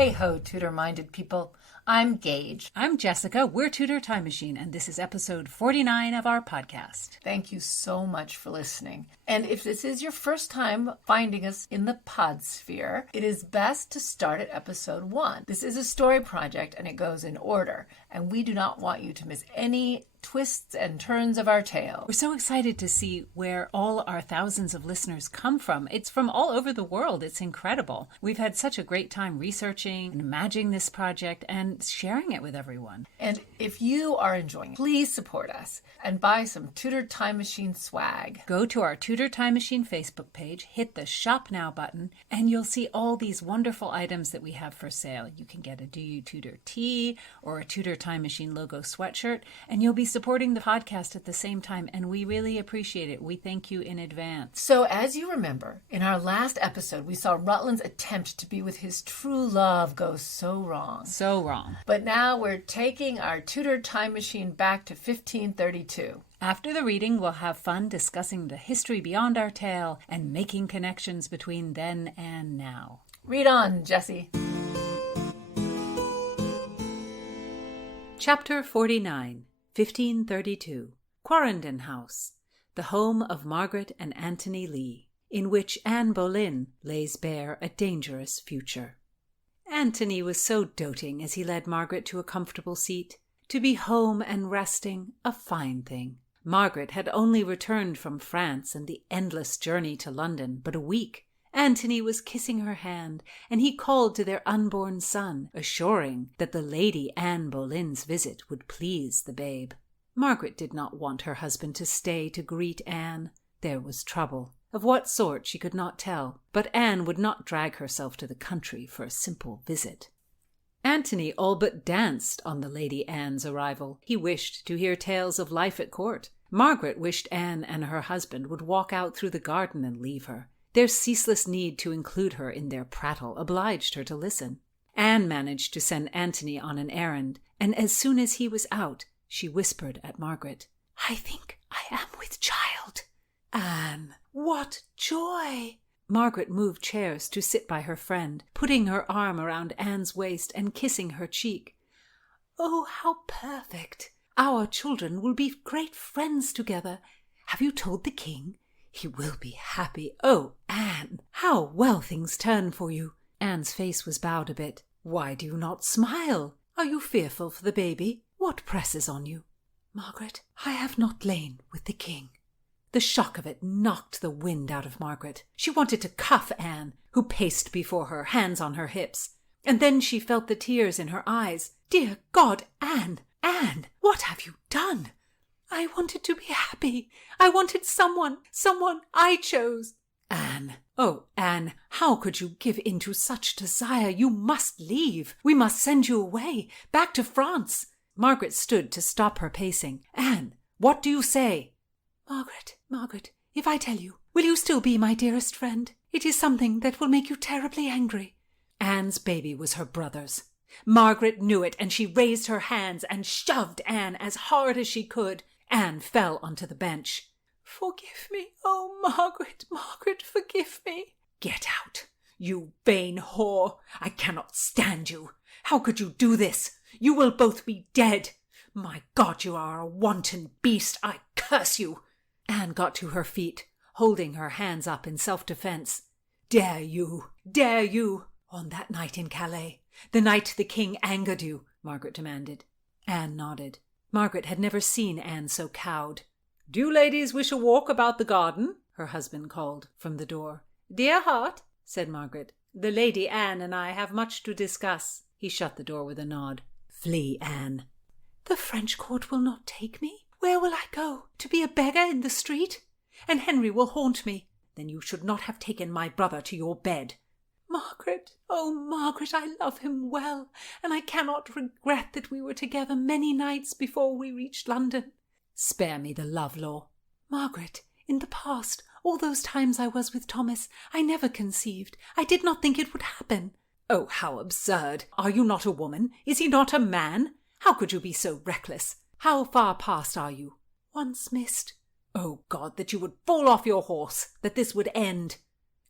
Hey-ho, Tudor-minded people. I'm Gage. I'm Jessica. We're Tudor Time Machine, and this is episode 49 of our podcast. Thank you so much for listening. And if this is your first time finding us in the pod sphere, it is best to start at episode 1. This is a story project, and it goes in order, and we do not want you to miss any twists and turns of our tale. We're so excited to see where all our thousands of listeners come from. It's from all over the world. It's incredible. We've had such a great time researching and imagining this project and sharing it with everyone. And if you are enjoying it, please support us and buy some Tudor Time Machine swag. Go to our Tudor Time Machine Facebook page, hit the Shop Now button, and you'll see all these wonderful items that we have for sale. You can get a Do You Tudor tee or a Tudor Time Machine logo sweatshirt, and you'll be supporting the podcast at the same time, and we really appreciate it. We thank you in advance. So as you remember, in our last episode, we saw Rutland's attempt to be with his true love go so wrong. So wrong. But now we're taking our Tudor Time Machine back to 1532. After the reading, we'll have fun discussing the history beyond our tale and making connections between then and now. Read on, Jessie. Chapter 49, 1532. Quarrendon House, the home of Margaret and Anthony Lee, in which Anne Boleyn lays bare a dangerous future. Anthony was so doting as he led Margaret to a comfortable seat. To be home and resting, a fine thing. Margaret had only returned from France and the endless journey to London but a week. Anthony was kissing her hand, and he called to their unborn son, assuring that the Lady Anne Boleyn's visit would please the babe. Margaret did not want her husband to stay to greet Anne. There was trouble. Of what sort she could not tell, but Anne would not drag herself to the country for a simple visit. Anthony all but danced on the Lady Anne's arrival. He wished to hear tales of life at court. Margaret wished Anne and her husband would walk out through the garden and leave her. Their ceaseless need to include her in their prattle obliged her to listen. Anne managed to send Anthony on an errand, and as soon as he was out, she whispered at Margaret, "I think I am with child." "Anne, what joy!" Margaret moved chairs to sit by her friend, putting her arm around Anne's waist and kissing her cheek. "Oh, how perfect! Our children will be great friends together. Have you told the king? He will be happy. Oh, Anne, how well things turn for you." Anne's face was bowed a bit. "Why do you not smile? Are you fearful for the baby? What presses on you?" "Margaret, I have not lain with the king." The shock of it knocked the wind out of Margaret. She wanted to cuff Anne, who paced before her, hands on her hips. And then she felt the tears in her eyes. "Dear God, Anne, Anne, what have you done?" "I wanted to be happy. I wanted someone I chose." "Anne, oh, Anne, how could you give in to such desire? You must leave. We must send you away, back to France." Margaret stood to stop her pacing. "Anne, what do you say?" Margaret, if I tell you, will you still be my dearest friend? It is something that will make you terribly angry." Anne's baby was her brother's. Margaret knew it, and she raised her hands and shoved Anne as hard as she could. Anne fell onto the bench. "Forgive me, oh, Margaret, forgive me." "Get out, you vain whore. I cannot stand you. How could you do this? You will both be dead. My God, you are a wanton beast. I curse you." Anne got to her feet, holding her hands up in self-defense. Dare you, on that night in Calais, the night the king angered you?" Margaret demanded. Anne nodded. Margaret had never seen Anne so cowed. "Do you ladies wish a walk about the garden?" her husband called from the door. "Dear heart," said Margaret, "the Lady Anne and I have much to discuss." He shut the door with a nod. "Flee, Anne." "The French court will not take me. Where will I go? To be a beggar in the street? And Henry will haunt me." "Then you should not have taken my brother to your bed." "Margaret, oh, Margaret, I love him well, and I cannot regret that we were together many nights before we reached London." "Spare me the love-law." "Margaret, in the past, all those times I was with Thomas, I never conceived. I did not think it would happen." "Oh, how absurd! Are you not a woman? Is he not a man? How could you be so reckless? How far past are you?" "Once missed." "Oh, God, that you would fall off your horse, that this would end."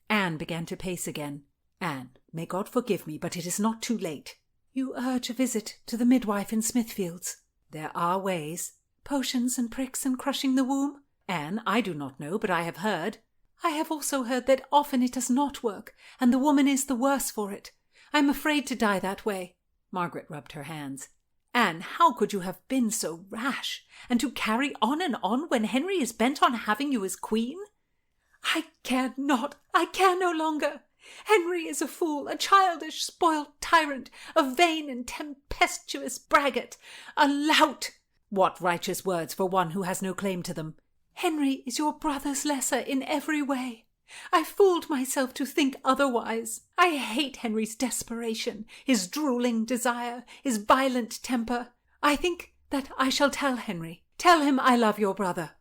Anne began to pace again. Anne, may God forgive me, but it is not too late. You urge a visit to the midwife in Smithfields. There are ways. Potions and pricks and crushing the womb? Anne, I do not know, but I have heard. I have also heard that often it does not work, and the woman is the worse for it. I am afraid to die that way. Margaret rubbed her hands. Anne, how could you have been so rash, and to carry on and on when Henry is bent on having you as queen? I care not. I care no longer. Henry is a fool, a childish, spoiled tyrant, a vain and tempestuous braggart, a lout. What righteous words for one who has no claim to them. Henry is your brother's lesser in every way. I fooled myself to think otherwise. I hate Henry's desperation, his drooling desire, his violent temper. I think that I shall tell Henry. Tell him I love your brother.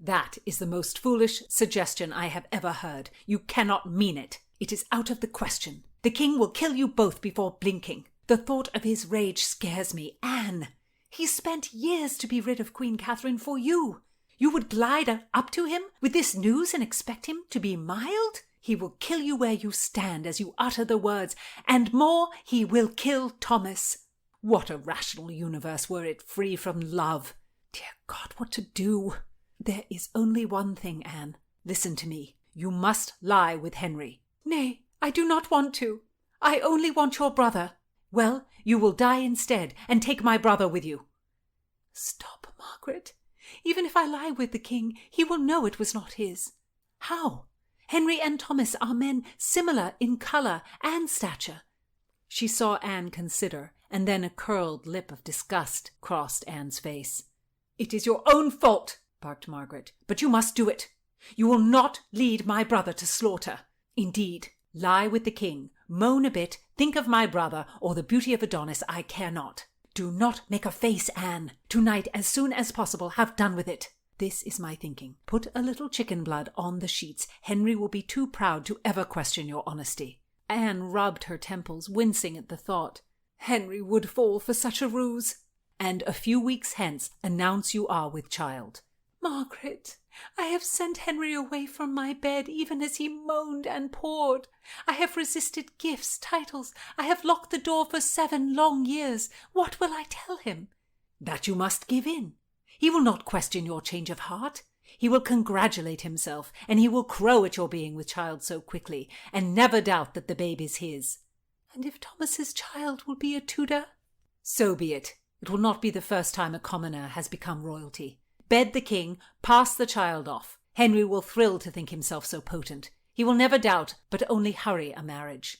That is the most foolish suggestion I have ever heard. You cannot mean it. It is out of the question. The king will kill you both before blinking. The thought of his rage scares me. Anne, he spent years to be rid of Queen Catherine for you. You would glide up to him with this news and expect him to be mild? He will kill you where you stand as you utter the words, and more, he will kill Thomas. What a rational universe were it free from love. Dear God, what to do? There is only one thing, Anne. Listen to me. You must lie with Henry. Nay, I do not want to. I only want your brother. Well, you will die instead, and take my brother with you. Stop, Margaret. Even if I lie with the king, he will know it was not his. How? Henry and Thomas are men similar in colour and stature. She saw Anne consider, and then a curled lip of disgust crossed Anne's face. It is your own fault, barked Margaret, but you must do it. You will not lead my brother to slaughter. Indeed, lie with the king, moan a bit, think of my brother, or the beauty of Adonis, I care not. Do not make a face, Anne. Tonight, as soon as possible, have done with it. This is my thinking. Put a little chicken blood on the sheets. Henry will be too proud to ever question your honesty. Anne rubbed her temples, wincing at the thought. Henry would fall for such a ruse. And a few weeks hence, announce you are with child. Margaret, I have sent Henry away from my bed even as he moaned and poured. I have resisted gifts, titles. I have locked the door for 7 long years. What will I tell him? That you must give in. He will not question your change of heart. He will congratulate himself, and he will crow at your being with child so quickly, and never doubt that the babe is his. And if Thomas's child will be a Tudor? So be it. It will not be the first time a commoner has become royalty. Bed the king, pass the child off. Henry will thrill to think himself so potent. He will never doubt, but only hurry a marriage.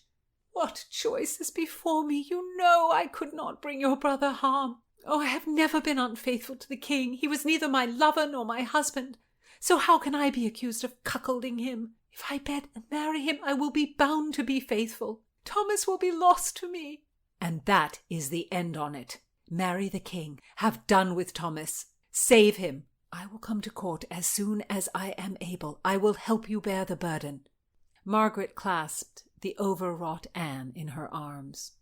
What choice is before me? You know I could not bring your brother harm. Oh, I have never been unfaithful to the king. He was neither my lover nor my husband. So how can I be accused of cuckolding him? If I bed and marry him, I will be bound to be faithful. Thomas will be lost to me. And that is the end on it. Marry the king. Have done with Thomas. Save him. I will come to court as soon as I am able. I will help you bear the burden. Margaret clasped the overwrought Anne in her arms.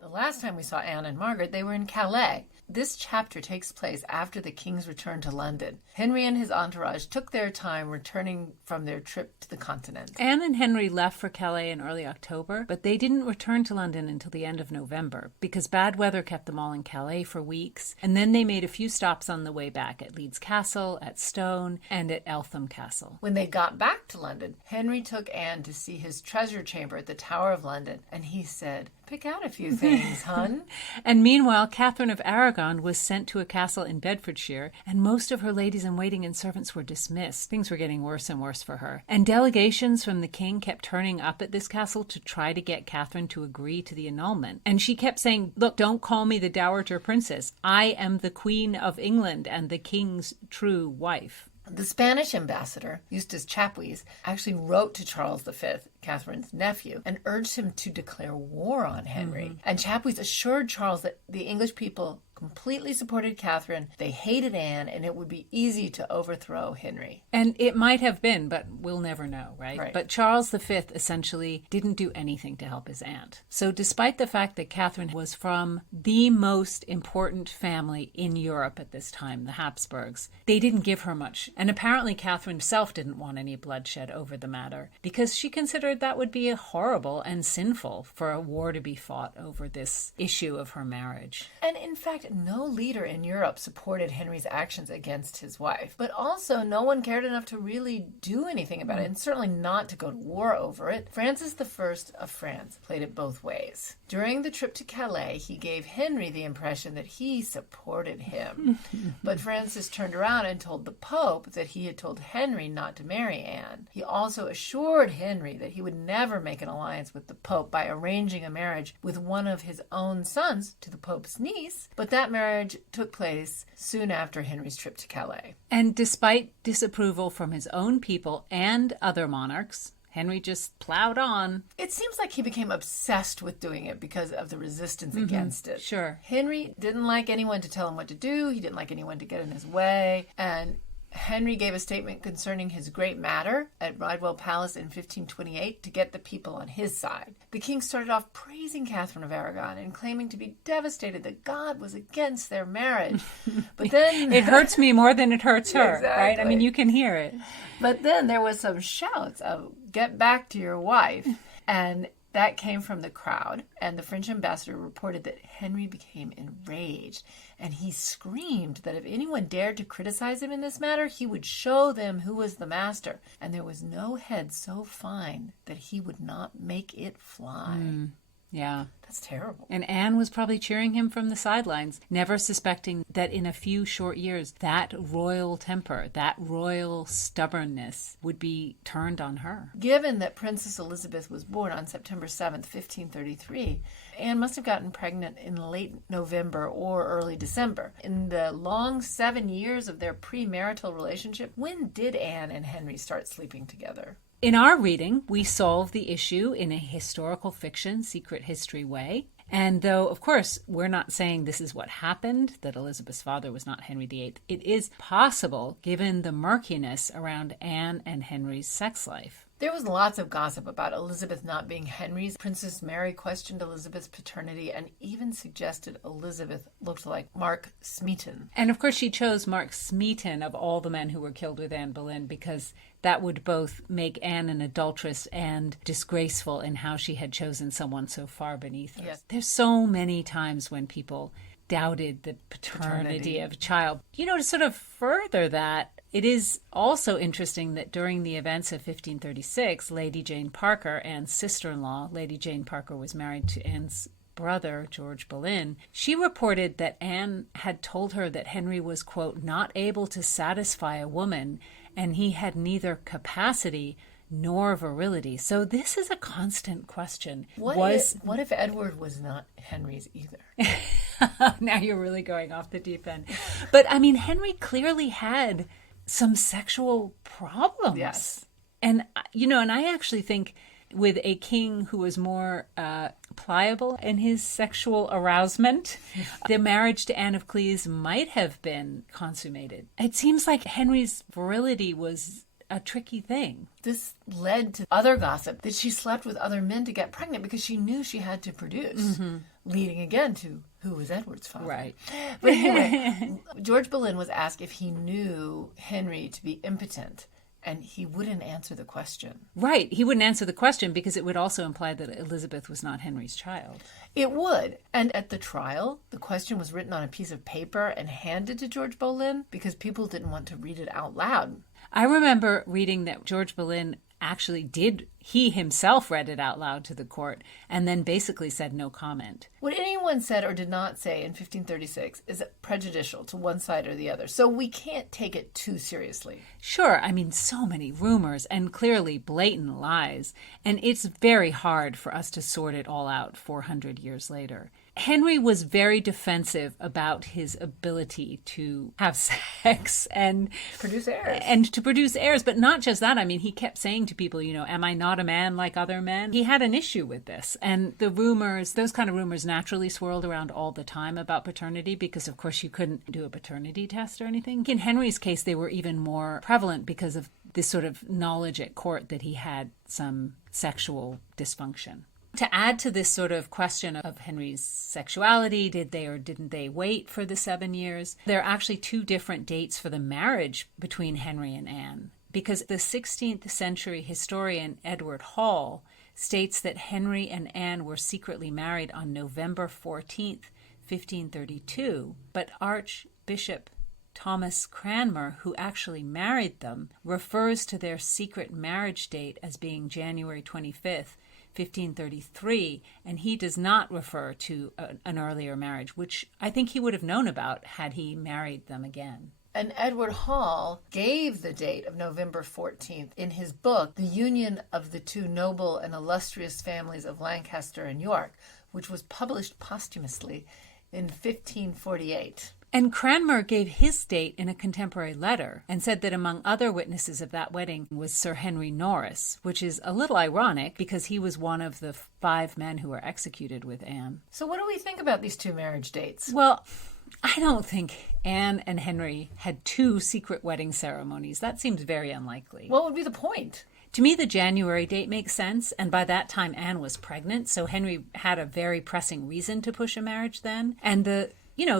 The last time we saw Anne and Margaret, they were in Calais. This chapter takes place after the king's return to London. Henry and his entourage took their time returning from their trip to the continent. Anne and Henry left for Calais in early October, but they didn't return to London until the end of November because bad weather kept them all in Calais for weeks, and then they made a few stops on the way back at Leeds Castle, at Stone, and at Eltham Castle. When they got back to London, Henry took Anne to see his treasure chamber at the Tower of London, and he said, "Pick out a few things, hun." And meanwhile, Catherine of Aragon was sent to a castle in Bedfordshire, and most of her ladies-in-waiting and servants were dismissed. Things were getting worse and worse for her. And delegations from the king kept turning up at this castle to try to get Catherine to agree to the annulment. And she kept saying, "Look, don't call me the Dowager Princess. I am the Queen of England and the king's true wife." The Spanish ambassador, Eustace Chapuis, actually wrote to Charles V, Catherine's nephew, and urged him to declare war on Henry. And Chapuys assured Charles that the English people completely supported Catherine, they hated Anne, and it would be easy to overthrow Henry. And it might have been, but we'll never know, Right. But Charles V essentially didn't do anything to help his aunt. So despite the fact that Catherine was from the most important family in Europe at this time, the Habsburgs, they didn't give her much. And apparently Catherine herself didn't want any bloodshed over the matter because she considered that would be horrible and sinful for a war to be fought over this issue of her marriage. And in fact, no leader in Europe supported Henry's actions against his wife. But also, no one cared enough to really do anything about it, and certainly not to go to war over it. Francis I of France played it both ways. During the trip to Calais, he gave Henry the impression that he supported him. But Francis turned around and told the Pope that he had told Henry not to marry Anne. He also assured Henry that he would never make an alliance with the Pope by arranging a marriage with one of his own sons to the Pope's niece, but that marriage took place soon after Henry's trip to Calais. And despite disapproval from his own people and other monarchs, Henry just plowed on. It seems like he became obsessed with doing it because of the resistance against it. Sure. Henry didn't like anyone to tell him what to do. He didn't like anyone to get in his way. And Henry gave a statement concerning his great matter at Bridewell Palace in 1528 to get the people on his side. The king started off praising Catherine of Aragon and claiming to be devastated that God was against their marriage. But then It hurts me more than it hurts her, right? I Exactly. mean, you can hear it. But then there was some shouts of, "Get back to your wife." And that came from the crowd. And the French ambassador reported that Henry became enraged. And he screamed that if anyone dared to criticize him in this matter, he would show them who was the master. And there was no head so fine that he would not make it fly. Yeah. That's terrible. And Anne was probably cheering him from the sidelines, never suspecting that in a few short years, that royal temper, that royal stubbornness would be turned on her. Given that Princess Elizabeth was born on September 7th, 1533, Anne must have gotten pregnant in late November or early December. In the long 7 years of their premarital relationship, when did Anne and Henry start sleeping together? In our reading, we solve the issue in a historical fiction, secret history way. And though, of course, we're not saying this is what happened, that Elizabeth's father was not Henry VIII, it is possible, given the murkiness around Anne and Henry's sex life. There was lots of gossip about Elizabeth not being Henry's. Princess Mary questioned Elizabeth's paternity and even suggested Elizabeth looked like Mark Smeaton. And of course, she chose Mark Smeaton of all the men who were killed with Anne Boleyn because that would both make Anne an adulteress and disgraceful in how she had chosen someone so far beneath her. Yes. There's so many times when people doubted the paternity of a child. You know, to sort of further that, it is also interesting that during the events of 1536, Lady Jane Parker, Anne's sister-in-law, Lady Jane Parker was married to Anne's brother, George Boleyn, she reported that Anne had told her that Henry was, quote, not able to satisfy a woman, and he had neither capacity nor virility. So this is a constant question. What if Edward was not Henry's either? Now you're really going off the deep end. But I mean, Henry clearly had some sexual problems. Yes. And, you know, and I actually think with a king who was more pliable in his sexual arousement, the marriage to Anne of Cleves might have been consummated. It seems like Henry's virility was a tricky thing. This led to other gossip that she slept with other men to get pregnant because she knew she had to produce, leading again to who was Edward's father. Right. But anyway, George Boleyn was asked if he knew Henry to be impotent, and he wouldn't answer the question. Right. He wouldn't answer the question because it would also imply that Elizabeth was not Henry's child. It would. And at the trial, the question was written on a piece of paper and handed to George Boleyn because people didn't want to read it out loud. I remember reading that George Boleyn actually he himself read it out loud to the court and then basically said no comment. What anyone said or did not say in 1536 is prejudicial to one side or the other, so we can't take it too seriously. Sure, I mean, so many rumors and clearly blatant lies, and it's very hard for us to sort it all out 400 years later. Henry was very defensive about his ability to have sex and produce heirs. And to produce heirs. But not just that. I mean, he kept saying to people, am I not a man like other men? He had an issue with this. And the rumors, those kind of rumors naturally swirled around all the time about paternity because, of course, you couldn't do a paternity test or anything. In Henry's case, they were even more prevalent because of this sort of knowledge at court that he had some sexual dysfunction. To add to this sort of question of Henry's sexuality, did they or didn't they wait for the 7 years? There are actually 2 different dates for the marriage between Henry and Anne, because the 16th century historian Edward Hall states that Henry and Anne were secretly married on November 14th, 1532, but Archbishop Thomas Cranmer, who actually married them, refers to their secret marriage date as being January 25th, 1533, and he does not refer to an earlier marriage, which I think he would have known about had he married them again. And Edward Hall gave the date of November 14th in his book, The Union of the Two Noble and Illustrious Families of Lancaster and York, which was published posthumously in 1548. And Cranmer gave his date in a contemporary letter and said that among other witnesses of that wedding was Sir Henry Norris, which is a little ironic because he was one of the 5 men who were executed with Anne. So what do we think about these 2 marriage dates? Well, I don't think Anne and Henry had 2 secret wedding ceremonies. That seems very unlikely. What would be the point? To me, the January date makes sense, and by that time Anne was pregnant, so Henry had a very pressing reason to push a marriage then. And the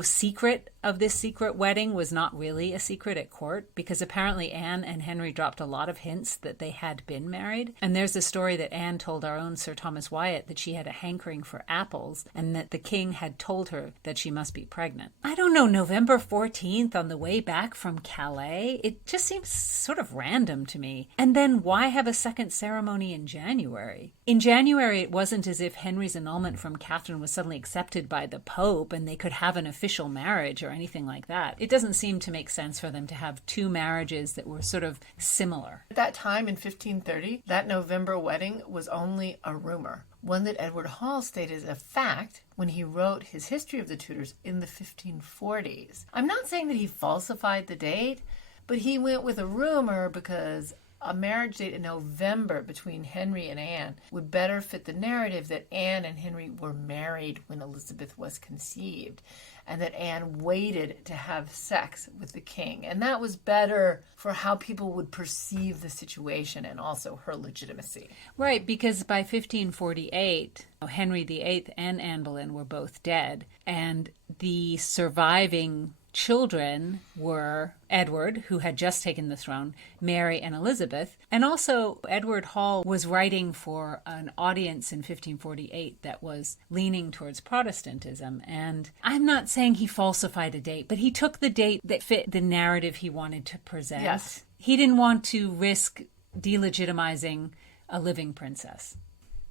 secret of this secret wedding was not really a secret at court because apparently Anne and Henry dropped a lot of hints that they had been married. And there's a story that Anne told our own Sir Thomas Wyatt that she had a hankering for apples and that the king had told her that she must be pregnant. I don't know, November 14th on the way back from Calais? It just seems sort of random to me. And then why have a second ceremony in January? In January, it wasn't as if Henry's annulment from Catherine was suddenly accepted by the Pope and they could have an official marriage or anything like that. It doesn't seem to make sense for them to have 2 marriages that were sort of similar. At that time in 1530, that November wedding was only a rumor, one that Edward Hall stated as a fact when he wrote his history of the Tudors in the 1540s. I'm not saying that he falsified the date, but he went with a rumor because a marriage date in November between Henry and Anne would better fit the narrative that Anne and Henry were married when Elizabeth was conceived, and that Anne waited to have sex with the king. And that was better for how people would perceive the situation and also her legitimacy. Right, because by 1548, Henry VIII and Anne Boleyn were both dead, and the surviving children were Edward, who had just taken the throne, Mary, and Elizabeth. And also Edward Hall was writing for an audience in 1548 that was leaning towards Protestantism. And I'm not saying he falsified a date, but he took the date that fit the narrative he wanted to present. Yes. He didn't want to risk delegitimizing a living princess.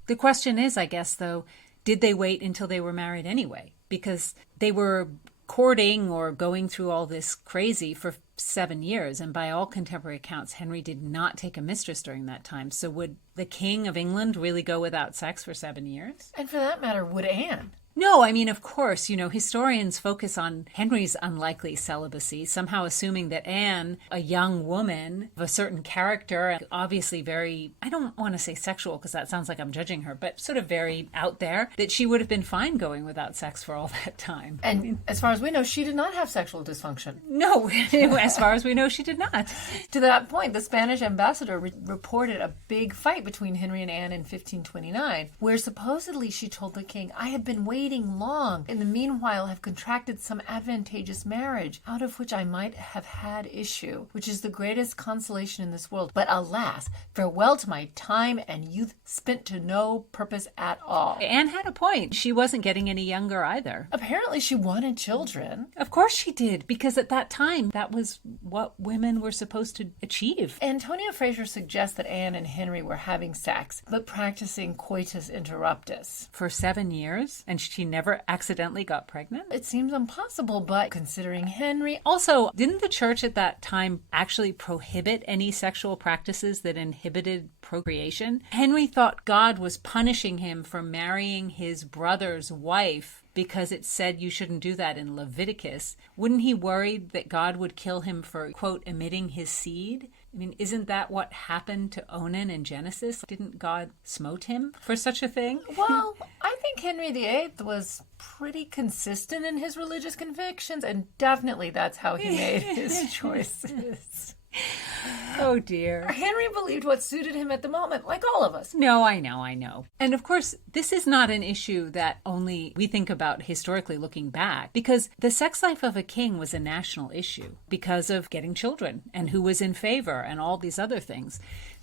The question is, I guess, though, did they wait until they were married anyway? Because they were courting or going through all this crazy for 7 years. And by all contemporary accounts, Henry did not take a mistress during that time. So would the King of England really go without sex for 7 years? And for that matter, would Anne? No, I mean, of course, historians focus on Henry's unlikely celibacy, somehow assuming that Anne, a young woman of a certain character, obviously very, I don't want to say sexual because that sounds like I'm judging her, but sort of very out there, that she would have been fine going without sex for all that time. And as far as we know, she did not have sexual dysfunction. No, as far as we know, she did not. To that point, the Spanish ambassador reported a big fight between Henry and Anne in 1529, where supposedly she told the king, "I have been waiting long. In the meanwhile, have contracted some advantageous marriage, out of which I might have had issue, which is the greatest consolation in this world. But alas, farewell to my time and youth spent to no purpose at all." Anne had a point. She wasn't getting any younger either. Apparently she wanted children. Of course she did, because at that time, that was what women were supposed to achieve. Antonia Fraser suggests that Anne and Henry were having sex, but practicing coitus interruptus. For 7 years, and she never accidentally got pregnant? It seems impossible, but considering Henry... Also, didn't the church at that time actually prohibit any sexual practices that inhibited procreation? Henry thought God was punishing him for marrying his brother's wife because it said you shouldn't do that in Leviticus, wouldn't he worry that God would kill him for, quote, emitting his seed? I mean, isn't that what happened to Onan in Genesis? Didn't God smote him for such a thing? Well, I think Henry VIII was pretty consistent in his religious convictions, and definitely that's how he made his choices. Oh, dear. Henry believed what suited him at the moment, like all of us. No, I know. And of course, this is not an issue that only we think about historically looking back, because the sex life of a king was a national issue because of getting children and who was in favor and all these other things.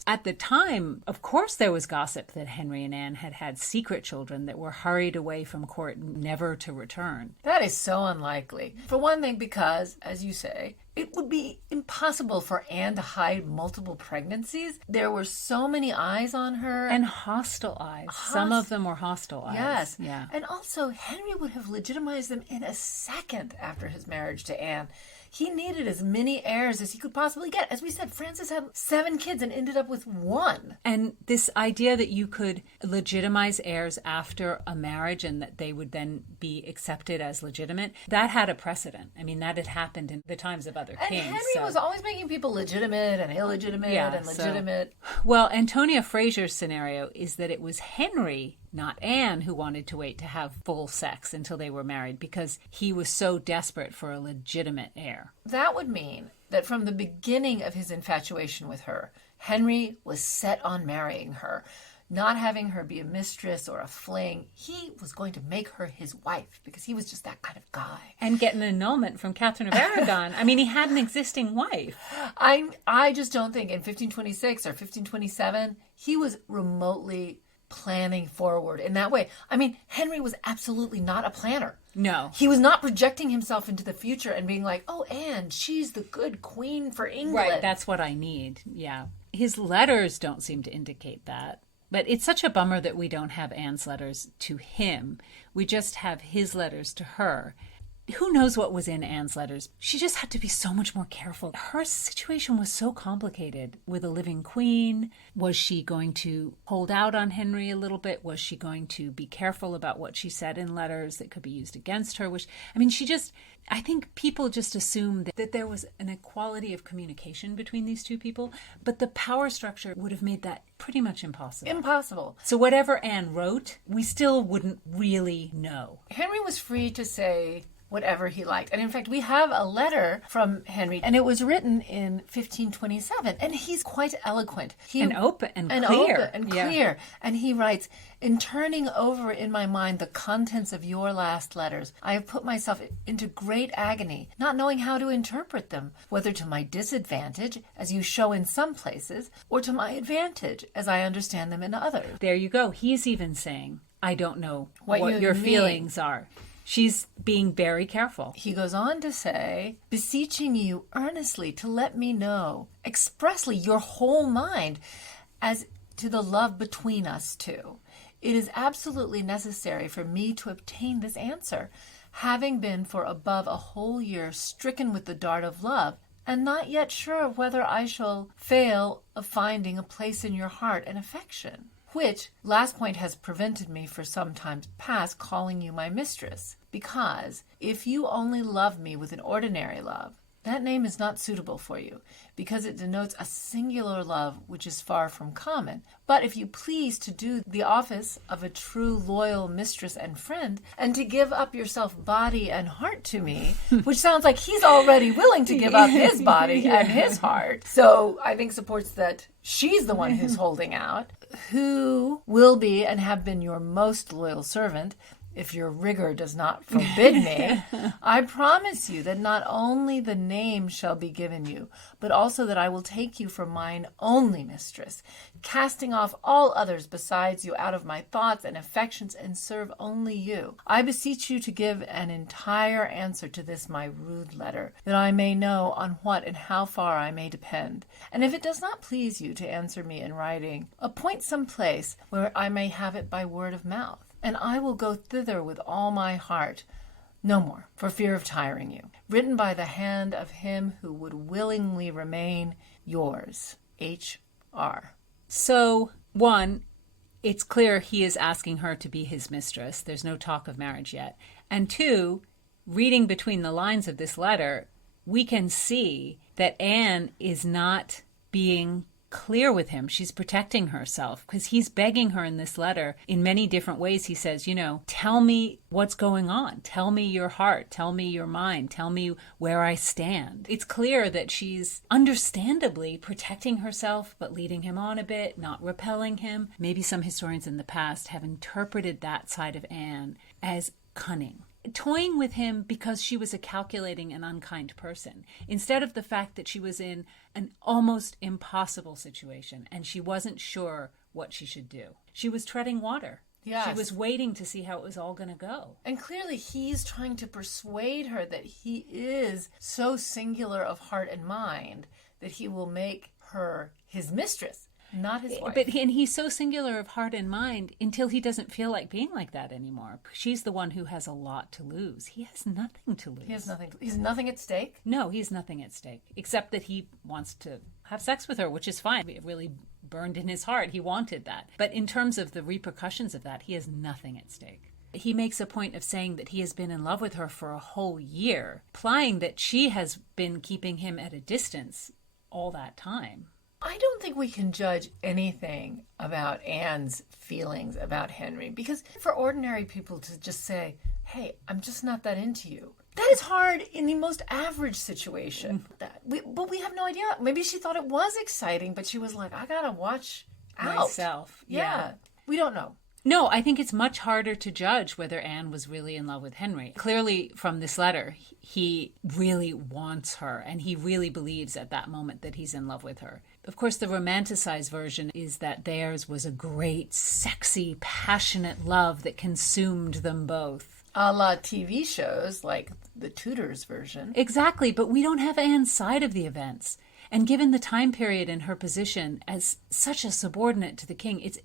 At the time, of course, there was gossip that Henry and Anne had had secret children that were hurried away from court never to return. That is so unlikely. For one thing, because, as you say, it would be impossible for Anne to hide multiple pregnancies. There were so many eyes on her. And hostile eyes. Some of them were hostile eyes. Yes. Yeah. And also, Henry would have legitimized them in a second after his marriage to Anne. He needed as many heirs as he could possibly get. As we said, Francis had 7 kids and ended up with 1. And this idea that you could legitimize heirs after a marriage and that they would then be accepted as legitimate, that had a precedent. I mean, that had happened in the times of other kings. And Henry was always making people legitimate and illegitimate and legitimate. Well, Antonia Fraser's scenario is that it was Henry, not Anne, who wanted to wait to have full sex until they were married because he was so desperate for a legitimate heir. That would mean that from the beginning of his infatuation with her, Henry was set on marrying her, not having her be a mistress or a fling. He was going to make her his wife because he was just that kind of guy. And get an annulment from Catherine of Aragon. I mean, he had an existing wife. I just don't think in 1526 or 1527 he was remotely planning forward in that way. I mean, Henry was absolutely not a planner. No. He was not projecting himself into the future and being like, oh, Anne, she's the good queen for England. Right, that's what I need. Yeah. His letters don't seem to indicate that. But it's such a bummer that we don't have Anne's letters to him. We just have his letters to her. Who knows what was in Anne's letters? She just had to be so much more careful. Her situation was so complicated with a living queen. Was she going to hold out on Henry a little bit? Was she going to be careful about what she said in letters that could be used against her? I think people just assumed that there was an equality of communication between these two people, but the power structure would have made that pretty much impossible. Impossible. So whatever Anne wrote, we still wouldn't really know. Henry was free to say whatever he liked. And in fact, we have a letter from Henry, and it was written in 1527, and he's quite eloquent. Open and clear. Yeah. And he writes, in turning over in my mind the contents of your last letters, I have put myself into great agony, not knowing how to interpret them, whether to my disadvantage, as you show in some places, or to my advantage, as I understand them in others. There you go. He's even saying, I don't know what your mean. Feelings are. She's being very careful. He goes on to say, beseeching you earnestly to let me know expressly your whole mind as to the love between us two. It is absolutely necessary for me to obtain this answer, having been for above a whole year stricken with the dart of love, and not yet sure whether I shall fail of finding a place in your heart and affection. Which last point has prevented me for some time past calling you my mistress, because if you only love me with an ordinary love, that name is not suitable for you, because it denotes a singular love which is far from common. But if you please to do the office of a true loyal mistress and friend, and to give up yourself body and heart to me, which sounds like he's already willing to give up his body and his heart, so I think supports that she's the one who's holding out, who will be and have been your most loyal servant, if your rigor does not forbid me, I promise you that not only the name shall be given you, but also that I will take you for mine only mistress, casting off all others besides you out of my thoughts and affections, and serve only you. I beseech you to give an entire answer to this my rude letter, that I may know on what and how far I may depend. And if it does not please you to answer me in writing, appoint some place where I may have it by word of mouth, and I will go thither with all my heart. No more, for fear of tiring you. Written by the hand of him who would willingly remain yours, H.R. So, one, it's clear he is asking her to be his mistress. There's no talk of marriage yet. And two, reading between the lines of this letter, we can see that Anne is not being clear with him. She's protecting herself because he's begging her in this letter in many different ways. He says, tell me what's going on. Tell me your heart. Tell me your mind. Tell me where I stand. It's clear that she's understandably protecting herself, but leading him on a bit, not repelling him. Maybe some historians in the past have interpreted that side of Anne as cunning, toying with him because she was a calculating and unkind person, instead of the fact that she was in an almost impossible situation and she wasn't sure what she should do. She was treading water. Yes. She was waiting to see how it was all going to go. And clearly he's trying to persuade her that he is so singular of heart and mind that he will make her his mistress, not his wife. And he's so singular of heart and mind until he doesn't feel like being like that anymore. She's the one who has a lot to lose. He has nothing to lose. He has nothing. He's nothing at stake? No, he's nothing at stake, except that he wants to have sex with her, which is fine. It really burned in his heart. He wanted that. But in terms of the repercussions of that, he has nothing at stake. He makes a point of saying that he has been in love with her for a whole year, implying that she has been keeping him at a distance all that time. I don't think we can judge anything about Anne's feelings about Henry, because for ordinary people to just say, hey, I'm just not that into you, that is hard in the most average situation. But we have no idea. Maybe she thought it was exciting, but she was like, I gotta watch out. Myself. Yeah. We don't know. No, I think it's much harder to judge whether Anne was really in love with Henry. Clearly, from this letter, he really wants her, and he really believes at that moment that he's in love with her. Of course, the romanticized version is that theirs was a great, sexy, passionate love that consumed them both. A la TV shows like the Tudors version. Exactly, but we don't have Anne's side of the events. And given the time period and her position as such a subordinate to the king, it's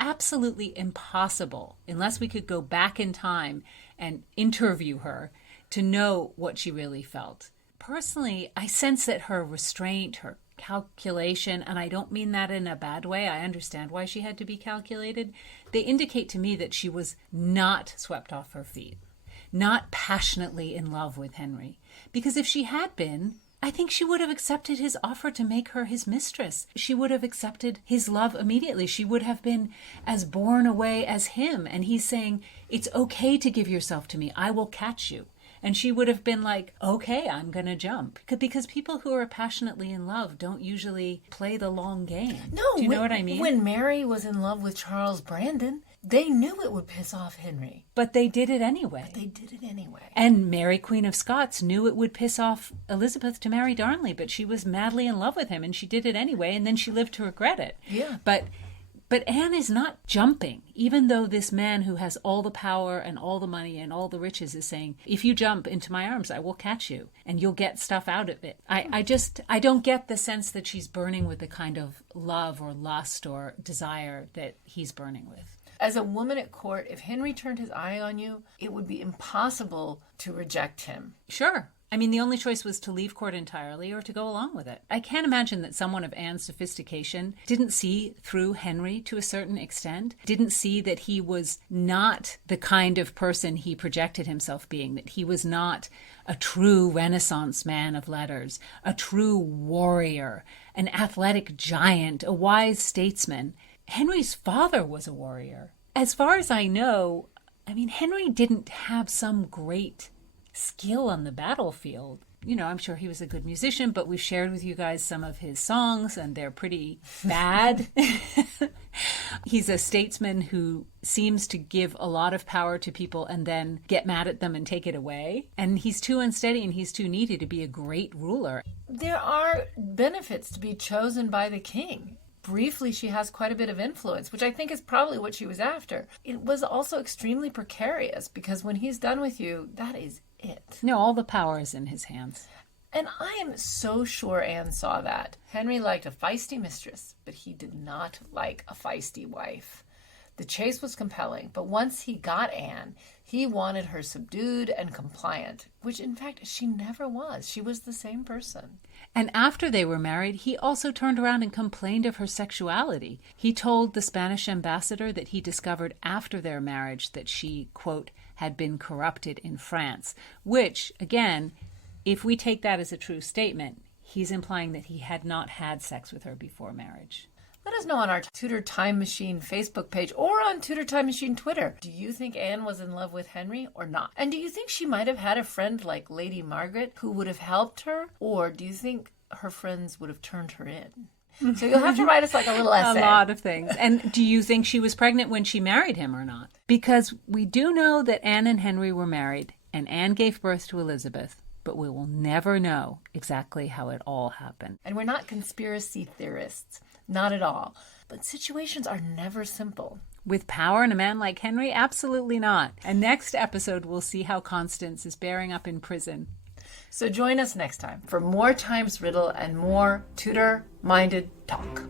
absolutely impossible, unless we could go back in time and interview her, to know what she really felt. Personally, I sense that her restraint, her calculation, and I don't mean that in a bad way, I understand why she had to be calculated, they indicate to me that she was not swept off her feet, not passionately in love with Henry. Because if she had been, I think she would have accepted his offer to make her his mistress. She would have accepted his love immediately. She would have been as borne away as him. And he's saying, it's okay to give yourself to me. I will catch you. And she would have been like, okay, I'm going to jump. Because people who are passionately in love don't usually play the long game. No. Do you know what I mean? When Mary was in love with Charles Brandon, they knew it would piss off Henry. But they did it anyway. And Mary, Queen of Scots, knew it would piss off Elizabeth to marry Darnley, but she was madly in love with him, and she did it anyway, and then she lived to regret it. Yeah. But Anne is not jumping, even though this man who has all the power and all the money and all the riches is saying, if you jump into my arms, I will catch you and you'll get stuff out of it. I don't get the sense that she's burning with the kind of love or lust or desire that he's burning with. As a woman at court, if Henry turned his eye on you, it would be impossible to reject him. Sure. I mean, the only choice was to leave court entirely or to go along with it. I can't imagine that someone of Anne's sophistication didn't see through Henry to a certain extent, didn't see that he was not the kind of person he projected himself being, that he was not a true Renaissance man of letters, a true warrior, an athletic giant, a wise statesman. Henry's father was a warrior. As far as I know, Henry didn't have some great skill on the battlefield. I'm sure he was a good musician, but we've shared with you guys some of his songs and they're pretty bad. He's a statesman who seems to give a lot of power to people and then get mad at them and take it away. And he's too unsteady and he's too needy to be a great ruler. There are benefits to be chosen by the king. Briefly, she has quite a bit of influence, which I think is probably what she was after. It was also extremely precarious because when he's done with you, that is it. No, all the power is in his hands. And I am so sure Anne saw that. Henry liked a feisty mistress, but he did not like a feisty wife. The chase was compelling, but once he got Anne, he wanted her subdued and compliant, which in fact she never was. She was the same person. And after they were married, he also turned around and complained of her sexuality. He told the Spanish ambassador that he discovered after their marriage that she, quote, had been corrupted in France, which, again, if we take that as a true statement, he's implying that he had not had sex with her before marriage. Let us know on our Tudor Time Machine Facebook page or on Tudor Time Machine Twitter. Do you think Anne was in love with Henry or not? And do you think she might have had a friend like Lady Margaret who would have helped her? Or do you think her friends would have turned her in? So you'll have to write us like a little essay. A lot of things. And do you think she was pregnant when she married him or not? Because we do know that Anne and Henry were married, and Anne gave birth to Elizabeth, but we will never know exactly how it all happened. And we're not conspiracy theorists. Not at all. But situations are never simple. With power and a man like Henry, absolutely not. And next episode, we'll see how Constance is bearing up in prison. So join us next time for more Times Riddle and more Tudor-minded talk.